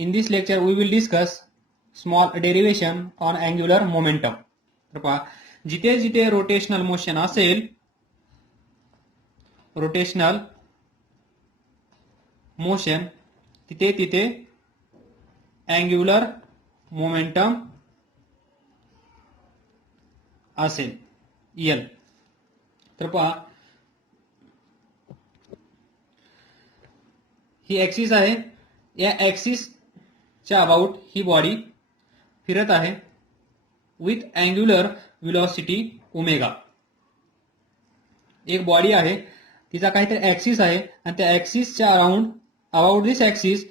In this lecture we will discuss small derivation on angular momentum. तर पहा, जिथे जिथे रोटेशनल मोशन असेल, रोटेशनल मोशन तिथे तिथे अँग्युलर मोमेंटम असेल एल. तर पहा, ही ऍक्सिस आहे. या ऍक्सिसच्या अबाउट ही बॉडी फिरत आहे विथ अँग्युलर व्हेलॉसिटी ओमेगा. एक बॉडी आहे, तिचा काहीतरी ऍक्सिस आहे आणि त्या ऍक्सिसच्या about this axis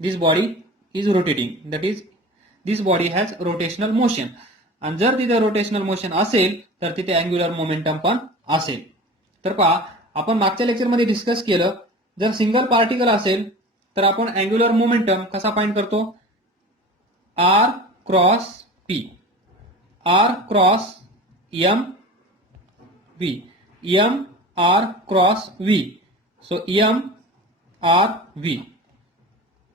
this body is rotating. That is this body has rotational motion. आणि जर तिथे रोटेशनल मोशन असेल तर तिथे अँग्युलर मोमेंटम पण असेल. तर पहा, आपण मागच्या लेक्चरमध्ये डिस्कस केलं, जर सिंगल पार्टिकल असेल तर आपण अँग्युलर मोमेंटम कसा फाइंड करतो? R cross P, R cross M V, M R cross V. So M R V.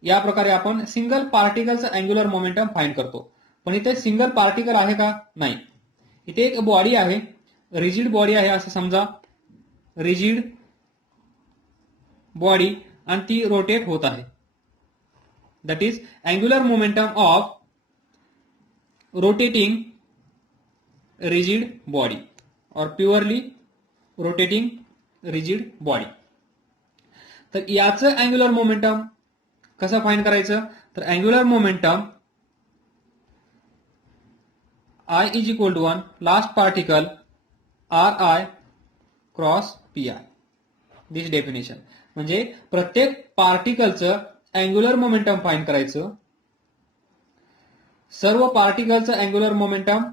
या प्रकारे आपण सिंगल पार्टिकलचं अँग्युलर मोमेंटम फाइंड करतो. पण इथे सिंगल पार्टिकल आहे का? नाही. इथे एक बॉडी आहे, रिजिड बॉडी आहे असं समजा, रिजिड बॉडी, आणि ती रोटेट होत आहे. That is angular momentum of rotating rigid body और प्युअरली रोटेटिंग रिजिड बॉडी. तर याचं अँग्युलर मोमेंटम कसं फाइंड करायचं? तर angular momentum I is equal to 1 last particle Ri cross Pi. This definition. म्हणजे प्रत्येक पार्टिकलचं अँग्युलर मोमेंटम फाइंड करायचं. सर्व पार्टिकलचं अँग्युलर मोमेंटम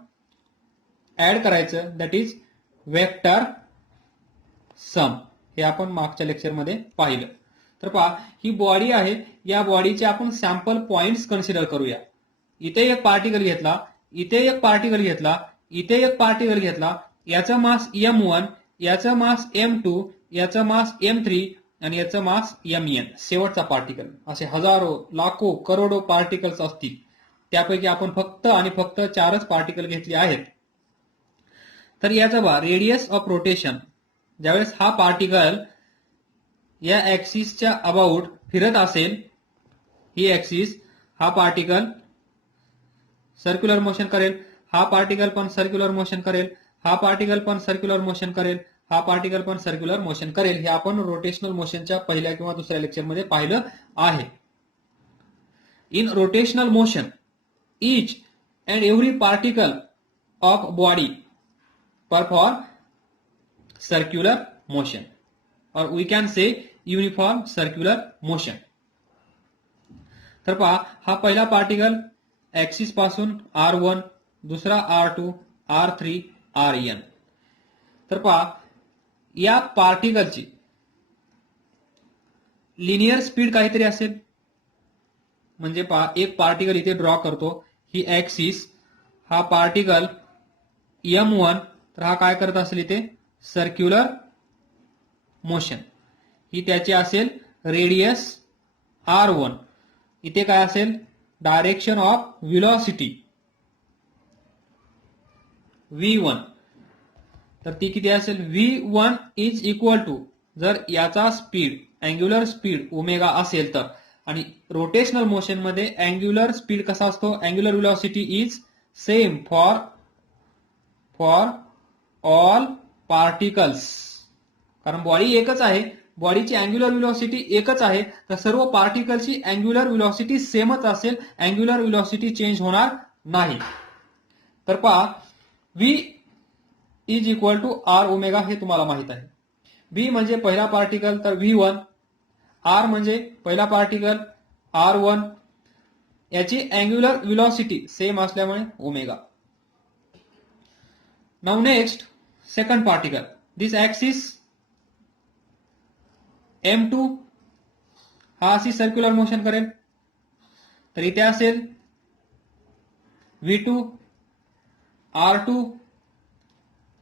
ऍड करायचं. That is vector sum. हे आपण मागच्या लेक्चरमध्ये पाहिलं. तर पहा, ही बॉडी आहे, या बॉडीचे आपण सॅम्पल पॉइंट्स कन्सिडर करूया. इथे एक पार्टिकल घेतला, इथे एक पार्टिकल घेतला, इथे एक पार्टिकल घेतला. याचं मास m1, याचं मास m2, याचं मास m3 आणि याचं मास mn. शेवटचा पार्टिकल. असे हजारो, लाखो, करोडो पार्टिकल्स असतील. त्यापैकी आपण फक्त आणि फक्त 4च पार्टिकल घेतले आहेत. तर याचं बा रेडियस ऑफ रोटेशन, ज्यावेळेस हा पार्टिकल या ऍक्सिसच्या अबाउट फिरत असेल, ही ऍक्सिस, हा पार्टिकल सर्क्युलर मोशन करेल, हा पार्टिकल पण सर्क्युलर मोशन करेल, हा पार्टिकल पण सर्क्युलर मोशन करेल, हा पार्टिकल पण सर्क्युलर मोशन करेल. हे आपण रोटेशनल मोशनच्या पहिल्या किंवा दुसऱ्या लेक्चरमध्ये पाहिलं आहे. In rotational motion each and every particle of body perform circular motion, or we can say uniform circular motion. तर पहा, हा पहिला पार्टिकल ऍक्सिस पासून R1, दुसरा R2, R3, Rn. तर पहा, या पार्टिकलची लिनियर स्पीड काहीतरी असेल. म्हणजे पहा, एक पार्टिकल इथे ड्रॉ करतो, ही ऍक्सिस, हा पार्टिकल m1, तर हा काय करत असेल इथे? Circular motion. ही त्याची असेल रेडियस R1. इथे काय असेल? Direction of velocity v1. तर ती किती असेल? v1 इज इक्वल टू, जर याचा स्पीड अँग्युलर स्पीड ओमेगा असेल तर, आणि रोटेशनल मोशन मध्ये अँग्युलर स्पीड कसा असतो? Angular velocity is same for all particles. कारण बॉडी एकच आहे, बॉडीची अँग्युलर व्हेलॉसिटी एकच आहे, तर सर्व पार्टिकलची अँग्युलर व्हेलॉसिटी सेमच असेल, अँग्युलर व्हेलॉसिटी चेंज होणार नाही. तर पहा, v is equal to R omega, हे तुम्हाला माहित आहे. v म्हणजे पहिला पार्टिकल, तर v1. r म्हणजे पहिला पार्टिकल r1. याची अँग्युलर व्हेलॉसिटी सेम असल्यामुळे omega. Now next, second particle. This axis m2, हा अशी सर्क्युलर मोशन करेल. तर इथे असेल v2, r2,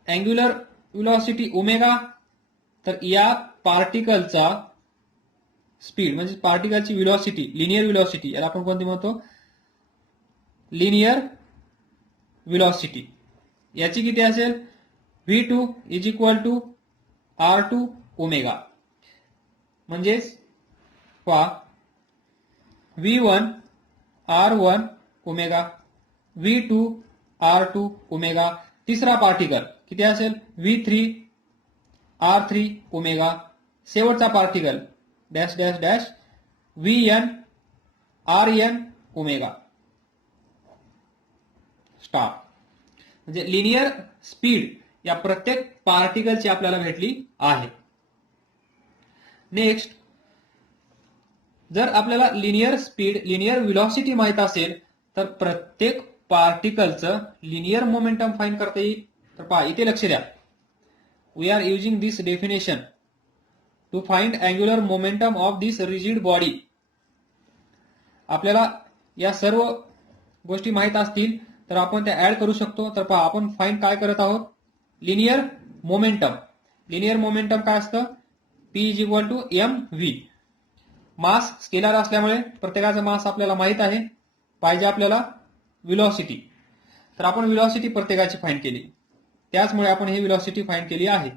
angular velocity omega. तर या पार्टिकलचा स्पीड म्हणजे पार्टिकलची व्हेलॉसिटी, लिनियर व्हेलॉसिटी, याला आपण कोणती म्हणतो? Linear velocity. याची किती असेल? v2 is equal to r2 omega. म्हणजेच पहा v1 r1 omega, v2 r2 omega. तिसरा पार्टिकल किती असेल? v3 r3 omega. शेवटचा particle dash dash dash vn rn omega star. म्हणजे लिनियर स्पीड या प्रत्येक पार्टिकलची आपल्याला भेटली आहे. नेक्स्ट, जर आपल्याला लिनियर स्पीड, लिनियर व्हेलॉसिटी माहित असेल तर प्रत्येक पार्टिकलचं लिनियर मोमेंटम फाइंड करता येईल. तर पहा इथे लक्ष द्या. We are using this definition to find angular momentum of this rigid body. आपल्याला या सर्व गोष्टी माहित असतील तर आपण त्या ऍड करू शकतो. तर पहा आपण फाइंड काय करत आहोत? Linear momentum. लिनियर मोमेंटम काय असतं? P is equal to mv. Mass scalar असल्यामुळे प्रत्येकाचा मास आपल्याला माहित आहे. पाहिजे आपल्याला व्हेलॉसिटी. तर आपण व्हेलॉसिटी प्रत्येकाची फाइंड केली. त्याचमुळे आपण ही व्हेलॉसिटी फाइंड केली आहे.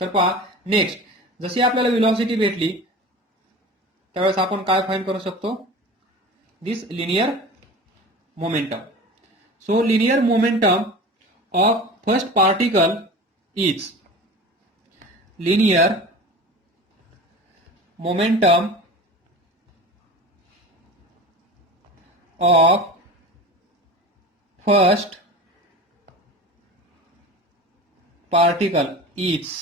तर पहा नेक्स्ट, जशी आपल्याला व्हेलॉसिटी भेटली त्यावेळेस आपण काय फाइंड करू शकतो? This linear momentum. So linear momentum of first particle is linear momentum of first particle is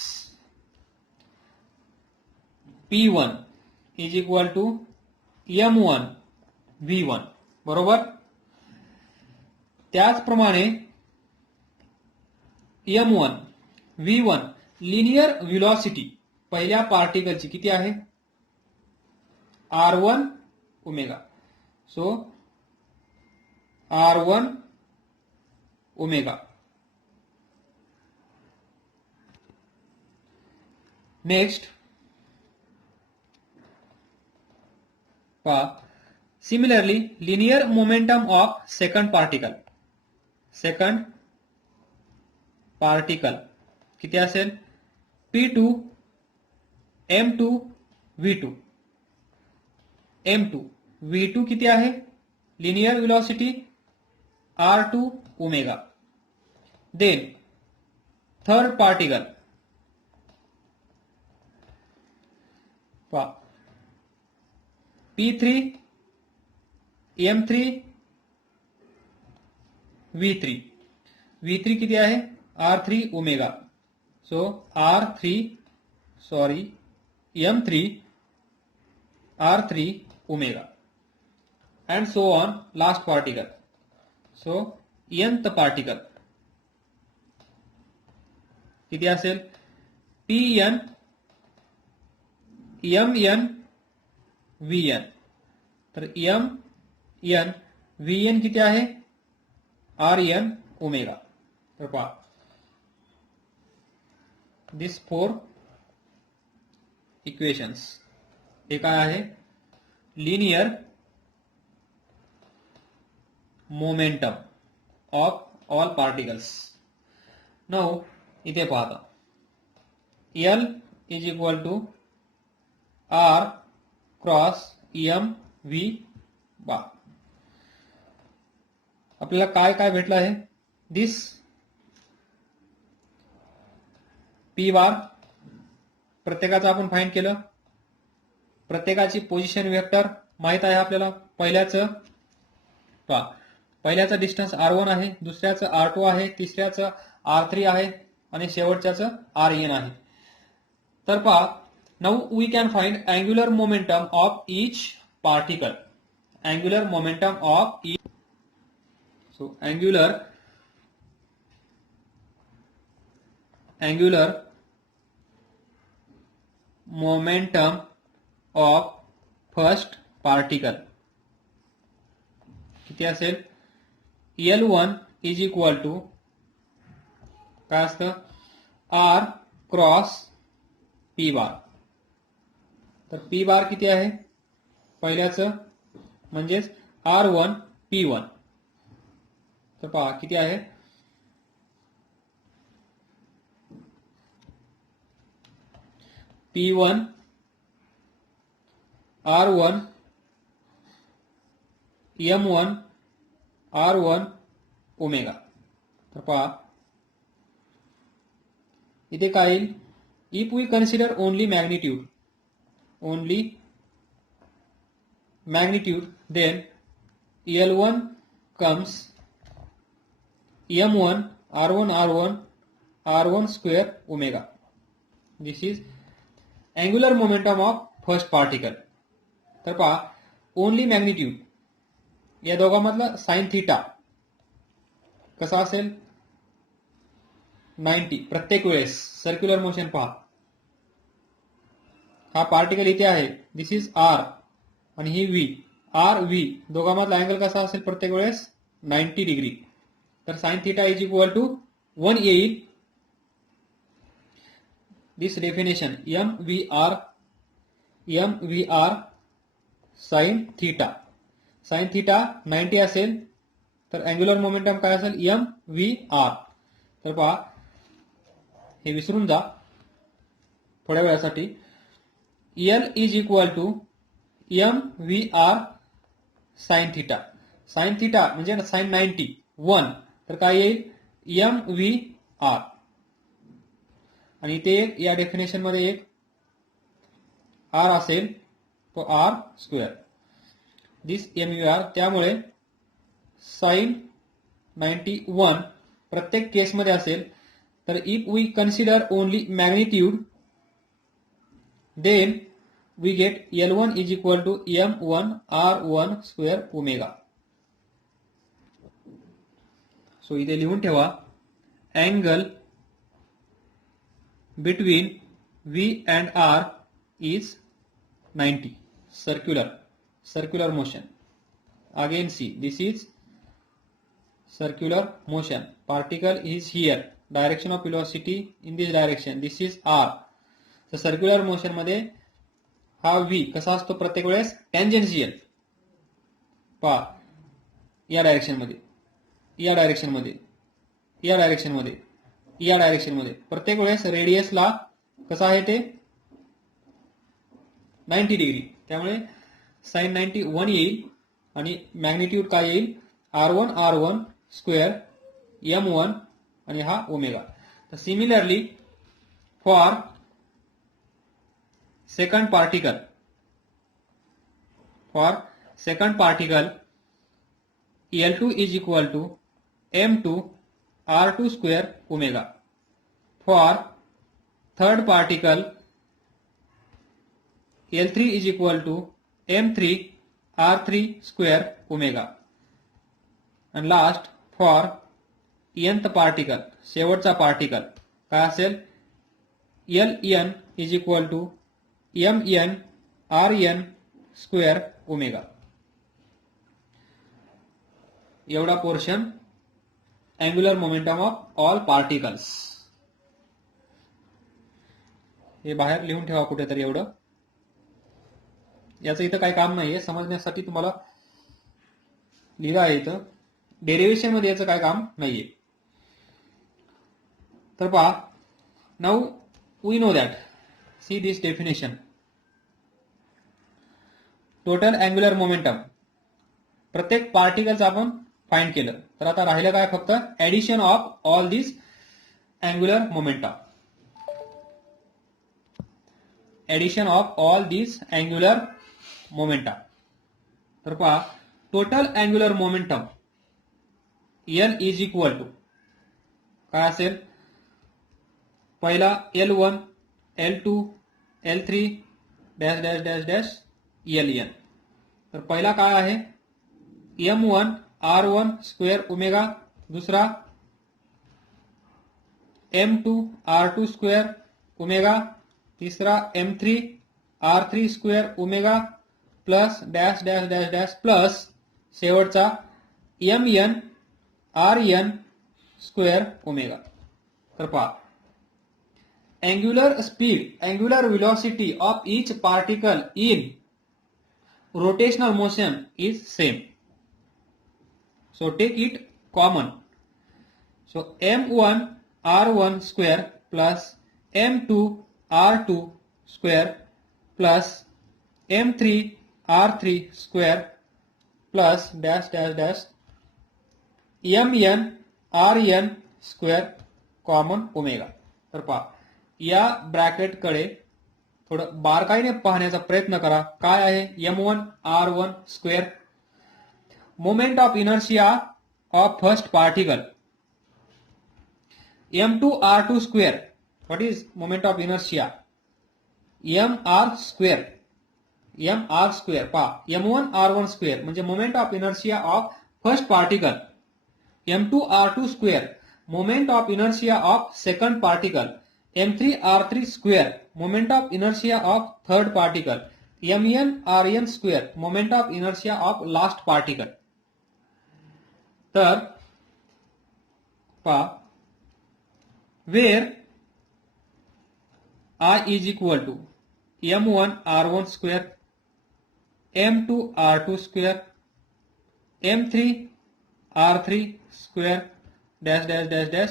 P1 is equal to M1 V1. बरोबर. त्याचप्रमाणे M1 V1 लिनियर व्हेलॉसिटी पहिल्या पार्टिकलची किती आहे? r1 omega. So r1 omega. Next पहा, similarly linear momentum of second particle. Second particle किती असेल? P2 m2 v2. m2 v2 किती आहे? Linear velocity r2 omega. Then third particle पहा P3 m3 v3. v3 किती आहे? r3 omega. So m3 r3 omega and so on. last particle. so nth particle किती असेल? Pn mn vn. तर mn vn किती आहे? rn omega. तर पहा दिस 4 इक्वेशन्स. हे काय आहे? Linear momentum of all particles. Now इथे पाहता L is equal to R cross M V bar. आपल्याला काय काय भेटलं आहे? दिस P बार प्रत्येकाचं आपण फाइंड केलं. प्रत्येकाची पोझिशन वेक्टर माहित आहे आपल्याला. पहिल्याचं डिस्टन्स r1 आहे, दुसऱ्याचं r2 आहे, तिसऱ्याचं r3 आहे आणि शेवटच्याचं rn आहे. तर पहा, now we can find angular momentum of each particle. Angular momentum of each. So angular momentum of first particle किती असेल? L1 इज इक्वल टू काय असतं? R cross P bar. तर पी बार किती आहे पहिल्याचं म्हणजेच R1 P1. तर पहा किती आहे P1 R1 M1 R1 omega. तर पहा इथे काय येईल if we consider only magnitude then L1 comes M1 R1 square omega. This is angular momentum of first particle. तर पहा ओनली मॅग्निट्यूड या दोघांमधला साइन थीटा कसा असेल 90 प्रत्येक वेळेस. सर्क्युलर मोशन पहा हा पार्टिकल इथे आहे दिस इज आर आणि ही व्ही आर व्ही दोघांमधला अँगल कसा असेल प्रत्येक वेळेस 90 डिग्री. तर sine theta is equal to 1 येईल. This definition M V R sine theta 90 असेल तर अँग्युलर मोमेंटम काय असेल एम व्ही आर. तर पहा हे विसरून जा थोड्या वेळासाठी. L is equal to M V R sine theta म्हणजे साइन 90 1 तर काय येईल एम व्ही आर आणि ते या डेफिनेशन मध्ये एक आर असेल तो R square this M V R. त्यामुळे साइन 91 प्रत्येक केसमध्ये असेल. तर if we consider only magnitude then we get L1 is equal to M1 R1 square omega. So इथे लिहून ठेवा angle between V and R is 90. Circular motion. Again see, this is circular motion. Particle is here. Direction of velocity in this direction. This is R. So circular motion मध्ये हा V कसा असतो प्रत्येक वेळेस tangential. पहा या direction मध्ये प्रत्येक वेळेस रेडियसला कसा आहे ते 90 डिग्री. त्यामुळे साइन 91 येईल आणि मॅग्निट्यूड काय येईल R1 स्क्वेअर M1 आणि हा ओमेगा. तर similarly for second particle L2 is equal to M2 R2 square omega. For third particle L3 is equal to M3 R3 square omega. And last for nth particle शेवटचा particle काय असेल Ln is equal to Mn Rn square omega. एवढा portion angular momentum of all particles. हे बाहेर लिहून ठेवा कुठेतरी. एवढं याचं इथं काही काम नाहीये समजण्यासाठी तुम्हाला लिहिलं आहे इथं. डेरिव्हेशन मध्ये याचं काय काम नाहीये. तर पहा now we know that see this definition total angular momentum प्रत्येक पार्टिकलचं आपण फाइंड केलं. तर आता राहिलं काय फक्त addition of all this angular momentum. तर पहा total angular momentum L is equal to काय असेल पहिला L1 L2 L3 dash dash dash dash Ln. तर पहिला काय आहे M1 R1 स्क्वेअर ओमेगा. दूसरा M2 R2 स्क्वेअर ओमेगा. तीसरा M3 R3 square omega plus dash dash dash dash plus शेवटचा Mn Rn स्क्वेअर ओमेगा. तर पहा angular speed, angular velocity of each particle in rotational motion is same. So take it common. So m1 r1 square plus m2 r2 square plus m3 r3 square plus dash dash dash mn rn square common omega. तर पहा या bracket कडे थोडं बारकाईने पाहण्याचा प्रयत्न करा. काय आहे m1 r1 square, moment of inertia of first particle. m2 r2 square, what is moment of inertia, mr square, mr square. पहा m1 r1 स्क्वेअर म्हणजे moment of inertia of first particle. m2 r2 square moment of inertia of second particle. m3 r3 square moment of inertia of third particle. mn rn square moment of inertia of last particle. तर पहा where I is equal to m1 r1 square, m2 r2 square, m3 r3 square dash dash dash dash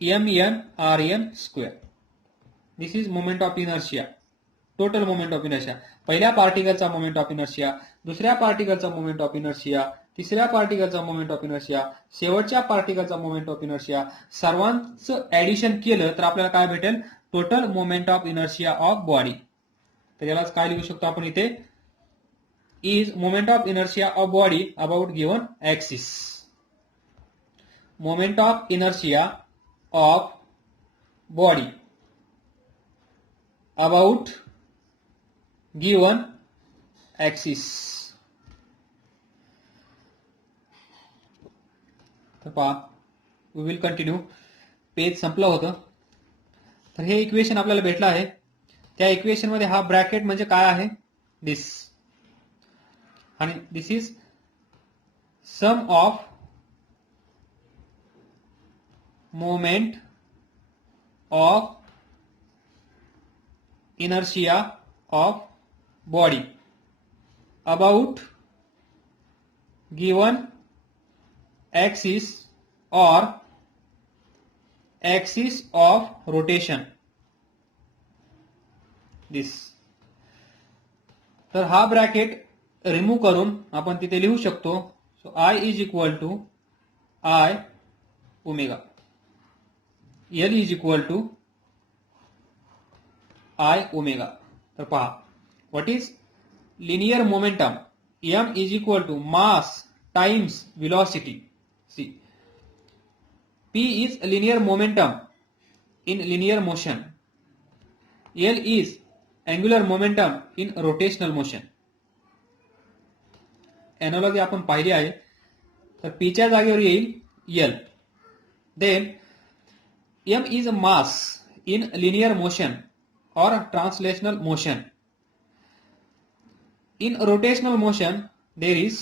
mn rn square. This is moment of inertia, total moment of inertia. पहिल्या पार्टिकलचा moment of inertia, दुसऱ्या पार्टिकलचा moment of inertia, तिसऱ्या पार्टिकलचा moment of inertia, शेवटच्या पार्टिकलचा moment of inertia. सर्वांचं addition केलं तर आपल्याला काय भेटेल, total moment of inertia of body. तर यालाच काय लिहू शकतो आपण इथे, is moment of inertia of body about given axis. moment of inertia of body about given axis. तर पहा वी विल कंटिन्यू. पेज संपलं होतं. तर हे इक्वेशन आपल्याला भेटलं आहे. त्या इक्वेशन मध्ये हा ब्रॅकेट म्हणजे काय आहे, दिस, आणि this is sum of moment of inertia of body about given axis or axis of rotation. This. तर हा ब्रॅकेट रिमूव्ह करून आपण तिथे लिहू शकतो. So I is equal to I omega, L is equal to I omega. तर पहा what is linear momentum, m is equal to mass times velocity. See, p is linear momentum in linear motion, L is angular momentum in rotational motion. Analogy आपण पाहिली आहे. तर p च्या जागेवर येईल L. Then m is mass in linear motion or translational motion. In rotational motion there is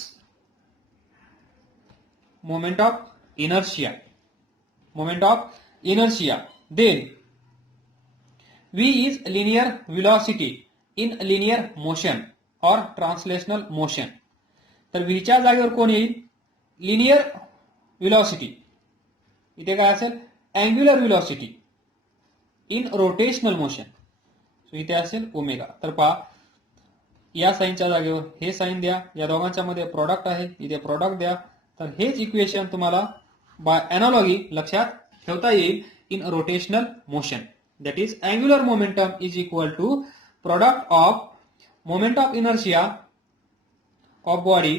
moment of inertia, moment of inertia. Then v is linear velocity in linear motion or translational motion. तर v च्या जागेवर कोण येईल, linear velocity. इथे काय असेल, angular velocity in rotational motion. So इथे असेल ओमेगा. तर पहा या साइनच्या जागेवर हे साइन द्या, या दोघांच्या मध्ये प्रोडक्ट आहे, इथे प्रोडक्ट द्या. तर हेच इक्वेशन तुम्हाला बाय एनॉलॉजी लक्षात ठेवता येईल in rotational motion. That is angular momentum is equal to product of moment of inertia of body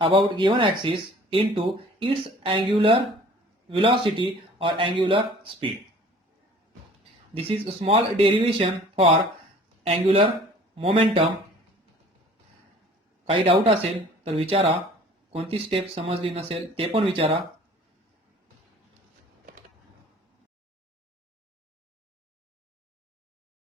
about given axis into its angular velocity or angular speed. This is a small derivation for angular momentum. काही doubt असेल तर विचारा, कोणती step समजली नसेल ते पण विचारा.